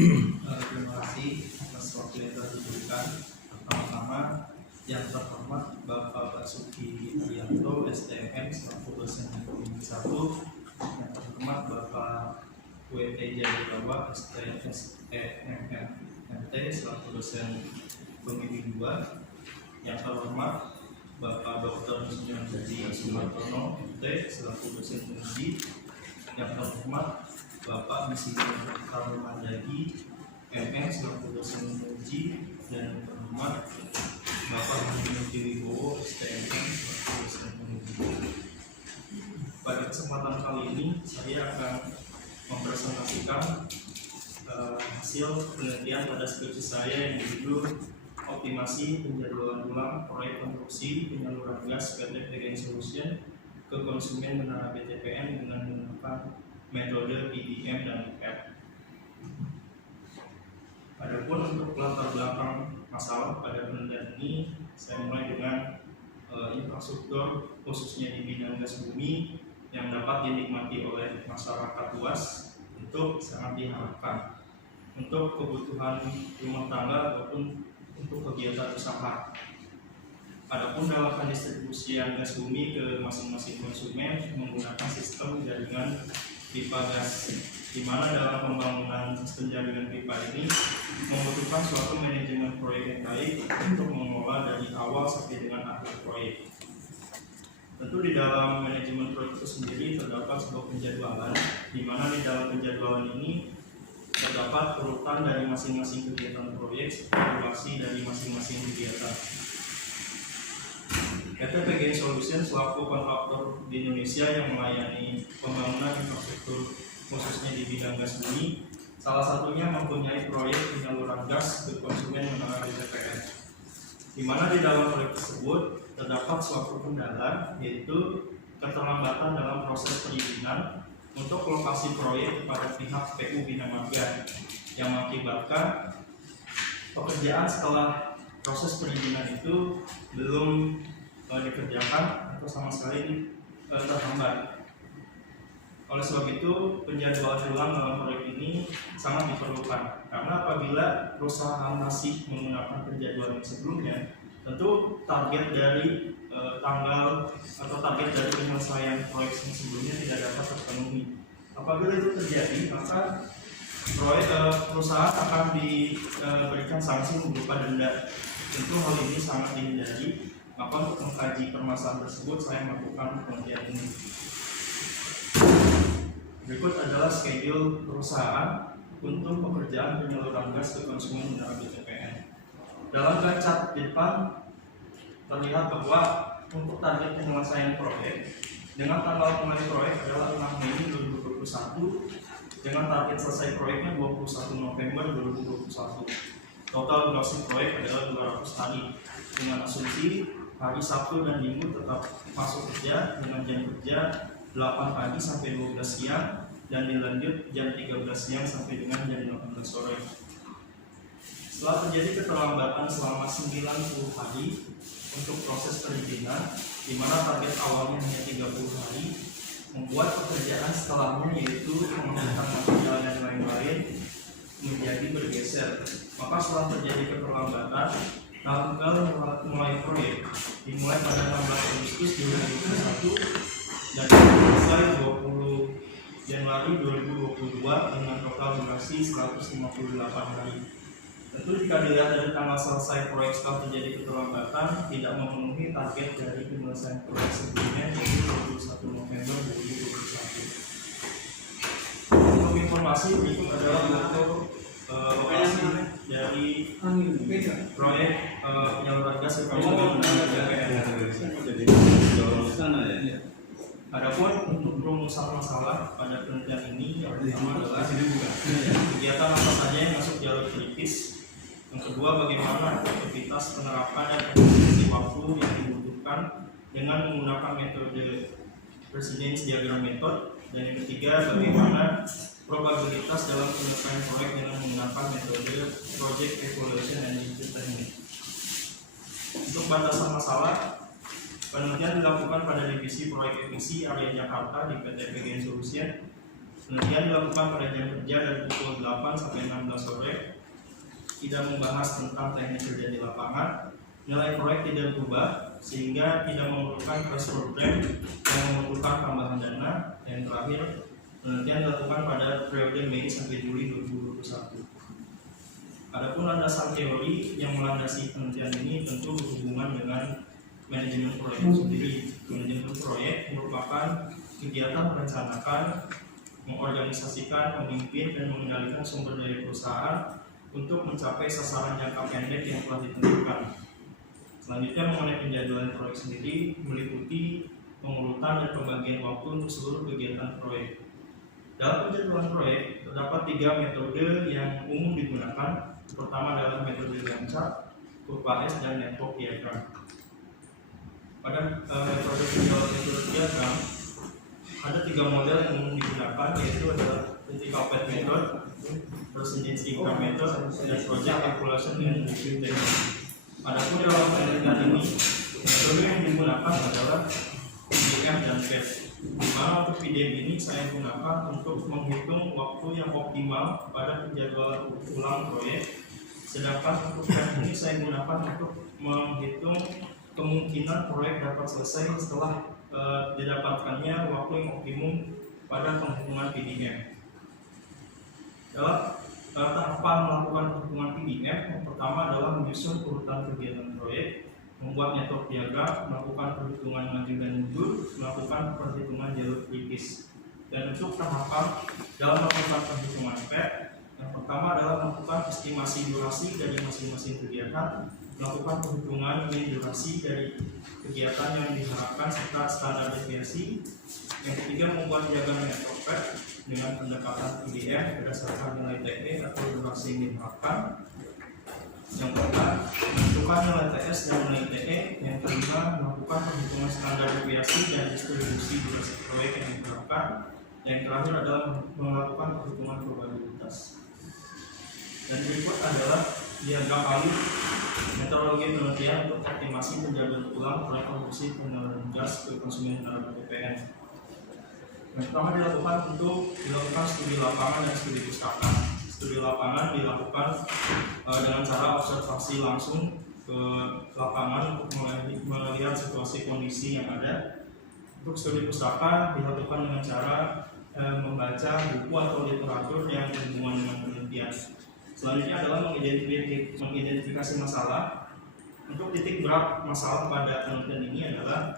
Terima kasih atas waktu yang telah diberikan. Pertama-tama yang terhormat Bapak Basuki Arianto, STMM selaku dosen ekonomi 1, yang terhormat Bapak WT Jayagawa, STMM MT selaku dosen pembimbing 2, yang terhormat Bapak Dr. Musliman Haji Sumartono, MT selaku dosen penguji, yang terhormat Bapak Misiwan Tarumandagi, MM selaku dosen penguji, dan terhormat Bapak Hadi Wibowo, STMM selaku dosen penguji. Pada kesempatan kali ini saya akan mempresentasikan hasil penelitian pada skripsi saya yang berjudul Optimasi penjadwalan ulang proyek konstruksi penyaluran gas PT PGN Solution ke konsumen menara BTPN dengan menggunakan metode PDM dan FAT. Adapun untuk latar belakang masalah pada penelitian ini, saya mulai dengan infrastruktur khususnya di bidang gas bumi yang dapat dinikmati oleh masyarakat luas untuk sangat diharapkan untuk kebutuhan rumah tangga ataupun untuk kegiatan usaha. Adapun dalam pendistribusian gas bumi ke masing-masing konsumen menggunakan sistem jaringan pipa gas, di mana dalam pembangunan sistem jaringan pipa ini membutuhkan suatu manajemen proyek yang baik untuk mengelola dari awal sampai dengan akhir proyek. Tentu di dalam manajemen proyek itu sendiri terdapat sebuah penjadwalan, di mana di dalam penjadwalan ini terdapat urutan dari masing-masing kegiatan proyek, evaluasi dari masing-masing kegiatan. PT PGN Solution selaku kontraktor di Indonesia yang melayani pembangunan infrastruktur khususnya di bidang gas bumi, salah satunya mempunyai proyek penyaluran gas ke konsumen menara BTPN, di mana di dalam proyek tersebut terdapat suatu kendala, yaitu keterlambatan dalam proses perizinan untuk lokasi proyek kepada pihak PU Bina Marga, yang mengakibatkan pekerjaan setelah proses perizinan itu belum dikerjakan atau sama sekali terhambat. Oleh sebab itu, penjadwalan ulang dalam proyek ini sangat diperlukan, karena apabila perusahaan masih menggunakan penjadwalan yang sebelumnya, tentu target dari tanggal atau target dari penyelesaian proyek yang sebelumnya tidak dapat terpenuhi. Apabila itu terjadi, maka perusahaan akan diberikan sanksi berupa denda. Tentu hal ini sangat dihindari. Maka untuk mengkaji permasalahan tersebut, saya melakukan penelitian ini. Berikut adalah schedule perusahaan untuk pekerjaan penyaluran gas ke konsumen menara BTPN. Dalam cat di depan terlihat bahwa untuk target penyelesaian proyek dengan tanggal mulai proyek adalah 6 Mei 2021 dengan target selesai proyeknya 21 November 2021. Total durasi proyek adalah 200 hari dengan asumsi hari Sabtu dan Minggu tetap masuk kerja dengan jam kerja 8 pagi sampai 12 siang dan dilanjut jam 13 siang sampai dengan jam 18 sore. Setelah terjadi keterlambatan selama 90 hari untuk proses perizinan, di mana target awalnya hanya 30 hari, membuat pekerjaan setelahnya yaitu mengumpulkan material dan lain-lain menjadi bergeser. Maka setelah terjadi keterlambatan, tanggal mulai proyek dimulai pada 16 Agustus 2021 dan selesai 20 Januari 2022 dengan total durasi 158 hari. Tentu jika dilihat dari tanggal selesai proyek setelah terjadi keterlambatan tidak memenuhi target dari penyelesaian proyek sebelumnya, yaitu 21 November 2021. Untuk informasi berikut adalah untuk lokasi dari proyek penyaluran gas ke konsumen BTPN. Adapun untuk rumusan masalah pada penelitian ini yang pertama adalah kegiatan apa saja yang masuk jalur kritis. Yang kedua, bagaimana aktivitas penerapan dan efisiensi waktu yang dibutuhkan dengan menggunakan metode Precedence Diagram Method. Dan yang ketiga, bagaimana probabilitas dalam penyelesaian proyek dengan menggunakan metode Project Evaluation and Review Technique. Untuk batasan masalah, penelitian dilakukan pada divisi proyek emisi area Jakarta di PT PGN Solution Penelitian dilakukan pada jam kerja dari pukul 8 sampai 16 sore, tidak membahas tentang teknik kerja di lapangan, nilai proyek tidak berubah sehingga tidak memerlukan crash program yang memerlukan tambahan dana. Yang terakhir, penelitian dilakukan pada periode Mei sampai Juli 2021. Adapun landasan teori yang melandasi penelitian ini tentu berhubungan dengan manajemen proyek sendiri. Manajemen proyek merupakan kegiatan merencanakan, mengorganisasikan, memimpin, dan mengendalikan sumber daya perusahaan untuk mencapai sasaran jangka pendek yang telah ditentukan. Selanjutnya mengenai penjadwalan proyek sendiri meliputi pengurutan dan pembagian waktu untuk seluruh kegiatan proyek. Dalam penjadwalan proyek terdapat 3 metode yang umum digunakan. Pertama adalah metode Gantt chart, kurva S, dan network diagram. Pada metode penjadwalan diagram ada 3 model yang umum digunakan, yaitu adalah vertical path method, percentage income method, dan project evaluation and review technique. Adapun dalam penelitian ini metode yang digunakan adalah PDM dan PET. Di mana untuk PDM ini saya gunakan untuk menghitung waktu yang optimal pada penjadwalan ulang proyek, sedangkan untuk PET ini saya gunakan untuk menghitung kemungkinan proyek dapat selesai setelah didapatkannya waktu yang optimum pada penghitungan PDM. Dalam tahapan melakukan perhitungan PDM, yang pertama adalah menyusun urutan kegiatan proyek, membuat network diagram, melakukan perhitungan maju dan mundur, melakukan perhitungan jalur kritis. Dan untuk tahapan dalam melakukan perhitungan PET, yang pertama adalah melakukan estimasi durasi dari masing-masing kegiatan, melakukan perhitungan mean durasi dari kegiatan yang diharapkan serta standar deviasi. Yang ketiga, membuat diagram network PET dengan pendekatan PDM berdasarkan nilai TE atau durasi yang diharapkan. Yang keempat, menentukan nilai TS dan nilai TE. Yang kelima, melakukan perhitungan standar deviasi dan distribusi durasi proyek yang diharapkan. Yang terakhir adalah melakukan perhitungan probabilitas. Dan berikut adalah diagram alih metodologi penelitian untuk optimasi penjadwalan ulang proyek konstruksi penyaluran gas ke konsumen terhadap BPN. Yang pertama dilakukan studi lapangan dan studi pustaka. Studi lapangan dilakukan dengan cara observasi langsung ke lapangan untuk melihat situasi kondisi yang ada. Untuk studi pustaka dilakukan dengan cara membaca buku atau literatur yang berhubungan dengan penelitian. Selanjutnya adalah mengidentifikasi masalah. Untuk titik berat masalah pada penelitian ini adalah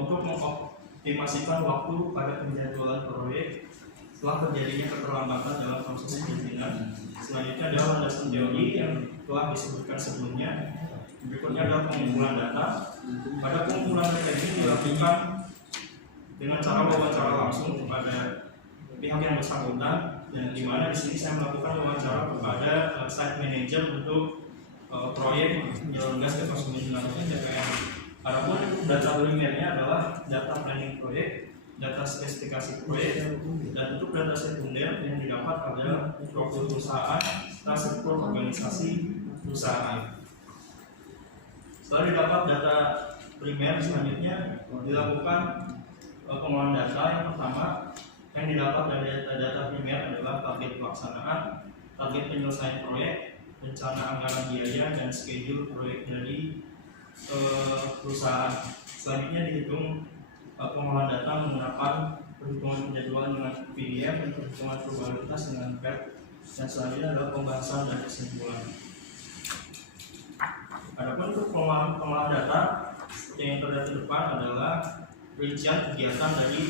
untuk mengoptimasikan waktu pada penjadwalan proyek setelah terjadinya keterlambatan dalam proses perizinan. Selanjutnya adalah landasan teori yang telah disebutkan sebelumnya. Berikutnya adalah pengumpulan data. Pada pengumpulan data ini dilakukan dengan cara wawancara langsung kepada pihak yang bersangkutan, dan di mana di sini saya melakukan wawancara kepada site manager untuk proyek penyaluran gas ke konsumen DPR. Adapun data primernya adalah data planning proyek, data spesifikasi proyek, dan untuk data sekunder yang didapat adalah struktur perusahaan serta struktur organisasi perusahaan. Setelah didapat data primer, selanjutnya dilakukan pengolahan data. Yang pertama yang didapat dari data primer adalah target pelaksanaan, target penyelesaian proyek, rencana anggaran biaya, dan schedule proyek dari perusahaan. Selanjutnya dihitung pengolahan data menggunakan perhitungan penjadwalan dengan PDM dan perhitungan probabilitas dengan PET. Dan selanjutnya adalah pembahasan dan kesimpulan. Adapun untuk pengolahan data yang terlihat di depan adalah rincian kegiatan dari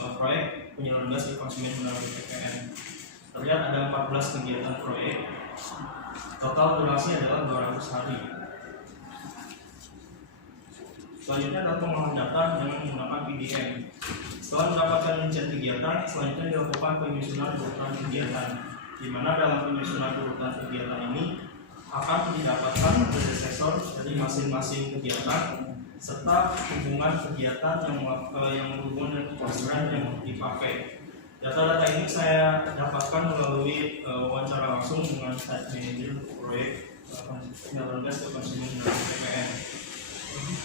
proyek penyaluran gas ke konsumen melalui PPN. Terlihat ada 14 kegiatan proyek. Total durasi adalah 200 hari. Selanjutnya adalah pengolahan data dengan menggunakan PDM. Setelah mendapatkan rincian kegiatan, selanjutnya dilakukan penyusunan urutan kegiatan, di mana dalam penyusunan urutan kegiatan ini akan didapatkan predesesor dari masing-masing kegiatan serta hubungan kegiatan yang berhubungan dengan proseduran yang dipakai. Data-data ini saya dapatkan melalui wawancara langsung dengan site manager proyek penyaluran gas ke konsumen dari PPN.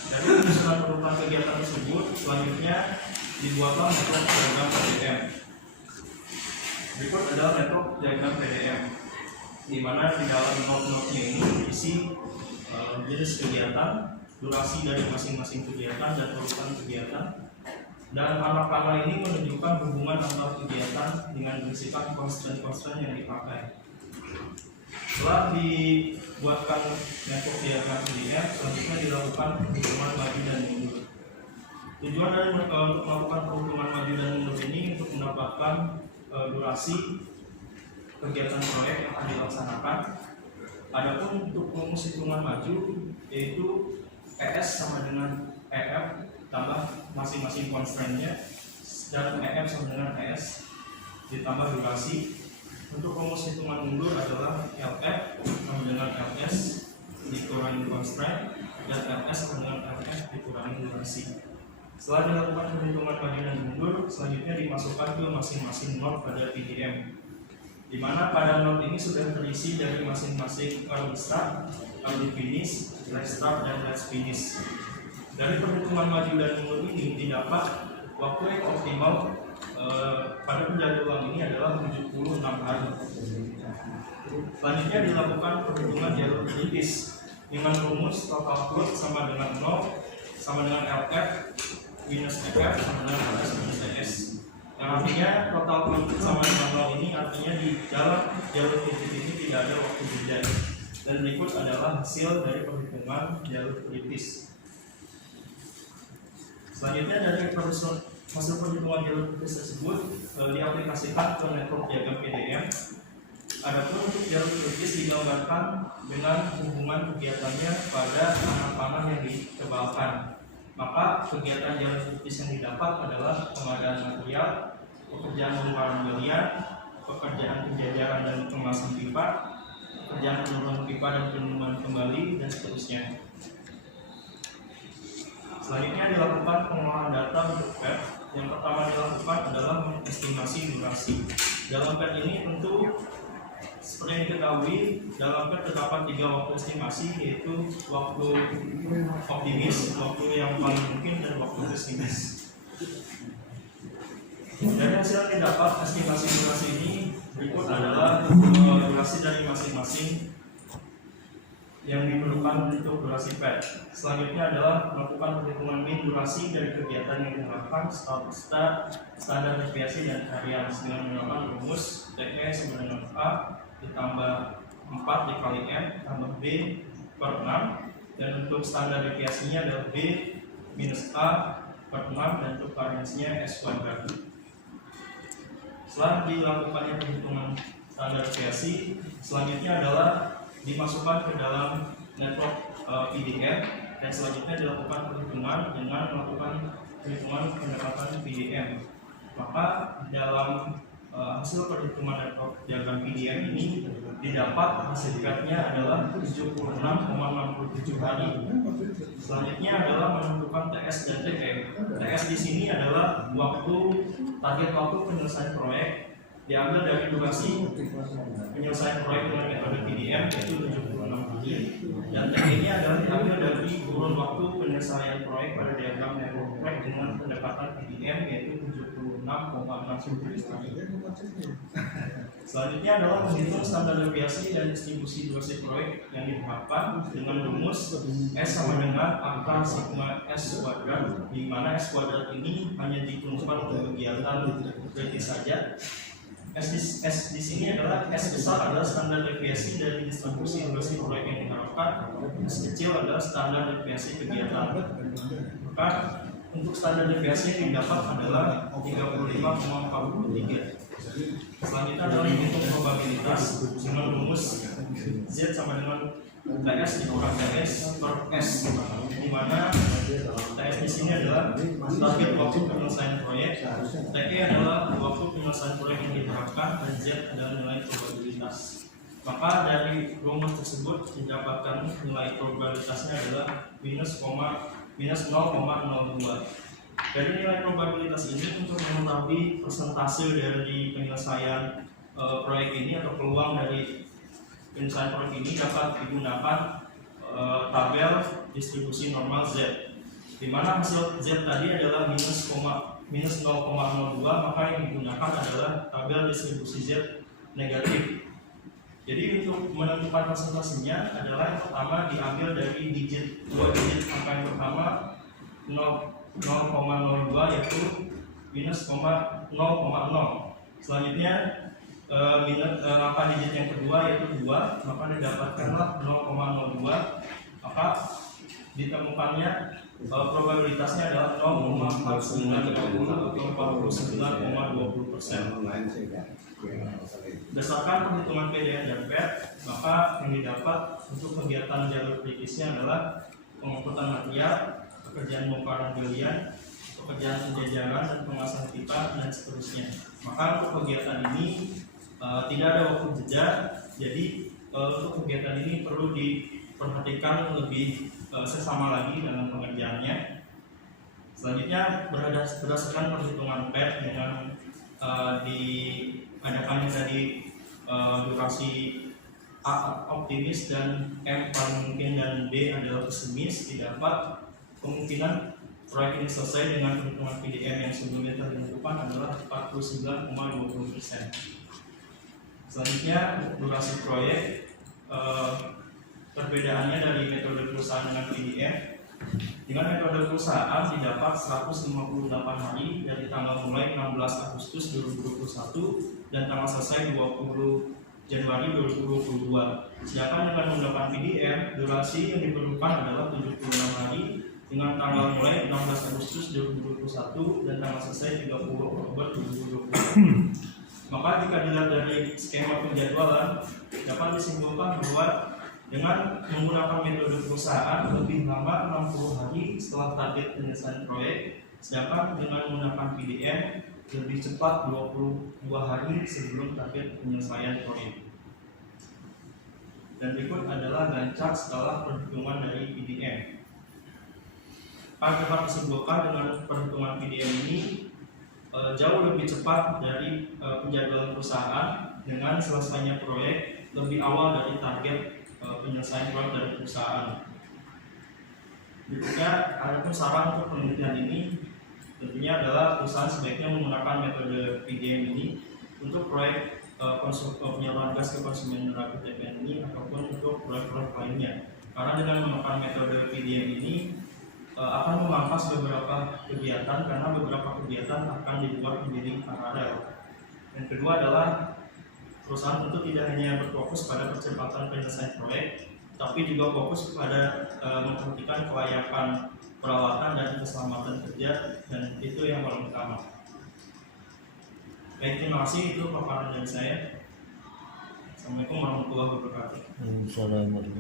Dari penyusunan urutan kegiatan tersebut, selanjutnya dibuatlah program PDM. Berikut adalah network diagram PDM, di mana di dalam node-node-nya ini diisi jenis kegiatan, durasi dari masing-masing kegiatan dan urutan kegiatan, dan panah-panah ini menunjukkan hubungan antara kegiatan dengan bersifat constant yang dipakai. Setelah dibuatkan network diagram PDM, selanjutnya dilakukan perhitungan maju dan mundur. Tujuan dari melakukan perhitungan maju dan mundur ini untuk mendapatkan durasi kegiatan proyek yang akan dilaksanakan. Adapun untuk rumus hitungan maju yaitu ES sama dengan EF tambah masing-masing constraint-nya, dan EF sama dengan ES ditambah durasi. Untuk rumus hitungan mundur adalah LF sama dengan LS dikurangi constraint, dan LS sama dengan LF dikurangi durasi. Setelah dilakukan perhitungan maju dan mundur, selanjutnya dimasukkan ke masing-masing node pada PDM, di mana pada node ini sudah terisi dari masing-masing early start, early finish, late start, dan late finish. Dari perhitungan maju dan mundur ini didapat waktu yang optimal pada penjadwalan ini adalah 76 hari. Selanjutnya dilakukan perhitungan jalur kritis dengan rumus total float sama dengan 0 sama dengan LF minus FF sama dengan LS minus ES. Yang artinya total float sama dengan 0 ini artinya di dalam jalur kritis ini tidak ada waktu jeda. Dan berikut adalah hasil dari perhitungan jalur kritis. Selanjutnya dari hasil perhitungan jalur kritis tersebut diaplikasikan ke network diagram PDM. Adapun untuk jalur kritis digambarkan dengan hubungan kegiatannya pada panah-panah yang ditebalkan. Maka kegiatan jalur kritis yang didapat adalah pengadaan material, pekerjaan bongkaran galian, pekerjaan penjajaran dan pengemasan pipa, pekerjaan penurunan pipa dan penurunan kembali, dan seterusnya. Selanjutnya dilakukan pengolahan data untuk PET. Yang pertama dilakukan adalah mengestimasi durasi. Dalam PET ini tentu seperti yang diketahui, dalam PET terdapat 3 waktu estimasi, yaitu waktu optimis, waktu yang paling mungkin, dan waktu pesimis. Dari hasil yang didapat estimasi durasi ini berikut adalah durasi dari masing-masing yang diperlukan untuk durasi PET. Selanjutnya adalah melakukan perhitungan min durasi dari kegiatan yang diharapkan, standar deviasi dan varians dengan menggunakan rumus TE sama dengan A ditambah 4 dikali M tambah B per 6, dan untuk standar deviasinya adalah B minus A per 6, dan untuk variansnya S kuadrat. Setelah dilakukannya perhitungan standar deviasi, selanjutnya adalah dimasukkan ke dalam network PDM, dan selanjutnya dilakukan perhitungan dengan melakukan perhitungan pendekatan PDM. Maka dalam hasil perhitungan network diagram PDM ini didapat hasil PET-nya adalah 76,67 hari. Selanjutnya adalah menentukan TS dan TE. TS di sini adalah target waktu penyelesaian proyek diambil dari durasi penyelesaian proyek dengan metode PDM yaitu 76 hari, dan TE-nya adalah diambil dari kurun waktu penyelesaian proyek pada diagram network proyek dengan pendekatan PDM yaitu 76,67 hari. Selanjutnya adalah menghitung standar deviasi dan distribusi durasi proyek yang diharapkan dengan rumus S sama dengan angka sigma S kuadrat, di mana S kuadrat ini hanya digunakan untuk kegiatan kritis saja. S di sini adalah S besar adalah standar deviasi dari distribusi durasi proyek yang diharapkan, S kecil adalah standar deviasi kegiatan. Maka untuk standar deviasi yang didapat adalah 35,43. Selanjutnya adalah menghitung probabilitas dengan rumus Z sama dengan TS dikurang TS per S, di mana TS di sini adalah target waktu penyelesaian proyek, TE adalah waktu penyelesaian proyek yang diharapkan, dan Z adalah nilai probabilitas. Maka dari rumus tersebut didapatkan nilai probabilitasnya adalah minus 0,02. Dari nilai probabilitas ini untuk mengetahui persentase dari penyelesaian proyek ini atau peluang dari penyelesaian proyek ini dapat digunakan tabel distribusi normal Z, di mana hasil Z tadi adalah minus minus 0,02, maka yang digunakan adalah tabel distribusi Z negatif. Jadi untuk menentukan persentasenya adalah yang pertama diambil dari dua digit angka yang pertama 0,02 yaitu minus 0,0. Selanjutnya angka digit yang kedua yaitu 2, maka didapatkanlah 0,02, maka ditemukannya probabilitasnya adalah 0,4930 atau 49,20%. Berdasarkan perhitungan PDN dan PET, maka yang didapat untuk kegiatan jalur kritisnya adalah pengangkutan material, pekerjaan bongkaran galian, pekerjaan penjajaran dan pemasangan pipa dan seterusnya. Maka untuk kegiatan ini tidak ada waktu jeda, jadi untuk kegiatan ini perlu diperhatikan lebih sesama lagi dalam pengerjaannya. Selanjutnya berdasarkan perhitungan PET dengan diadakannya tadi durasi A optimis dan M paling mungkin dan B adalah pesimis, didapat kemungkinan proyek ini selesai dengan perhitungan PDM yang sebelumnya ditentukan adalah 49,20%. Selanjutnya durasi proyek, perbedaannya dari metode perusahaan dengan PDM. Dengan metode perusahaan didapat 158 hari dari tanggal mulai 16 Agustus 2021 dan tanggal selesai 20 Januari 2022. Sedangkan dengan menggunakan PDM, durasi yang diperlukan adalah 76 hari dengan tanggal mulai 16 Agustus 2021 dan tanggal selesai 30 Oktober 2022. Maka jika dilihat dari skema penjadwalan, dapat disimpulkan bahwa dengan menggunakan metode perusahaan lebih lama 60 hari setelah target penyelesaian proyek, sedangkan dengan menggunakan PDM lebih cepat 22 hari sebelum target penyelesaian proyek. Dan berikut adalah gancak setelah perhitungan dari PDM. Dapat disimpulkan dengan perhitungan PDM ini jauh lebih cepat dari penjadwalan perusahaan dengan selesainya proyek lebih awal dari target penyelesaian proyek dari perusahaan. Berikutnya, adapun saran untuk penelitian ini tentunya adalah perusahaan sebaiknya menggunakan metode PDM ini untuk proyek penyaluran gas ke konsumen neraka TPN ini ataupun untuk proyek-proyek lainnya. Karena dengan menggunakan metode PDM ini akan memangkas beberapa kegiatan karena beberapa kegiatan akan dibuat menjadi paralel. Yang kedua adalah perusahaan tentu tidak hanya berfokus pada percepatan penyelesaian proyek, tapi juga fokus pada memperhatikan kelayakan peralatan dan keselamatan kerja, dan itu yang paling utama. Baik, terima kasih, itu paparan dari saya. Assalamualaikum warahmatullahi wabarakatuh. Assalamualaikum.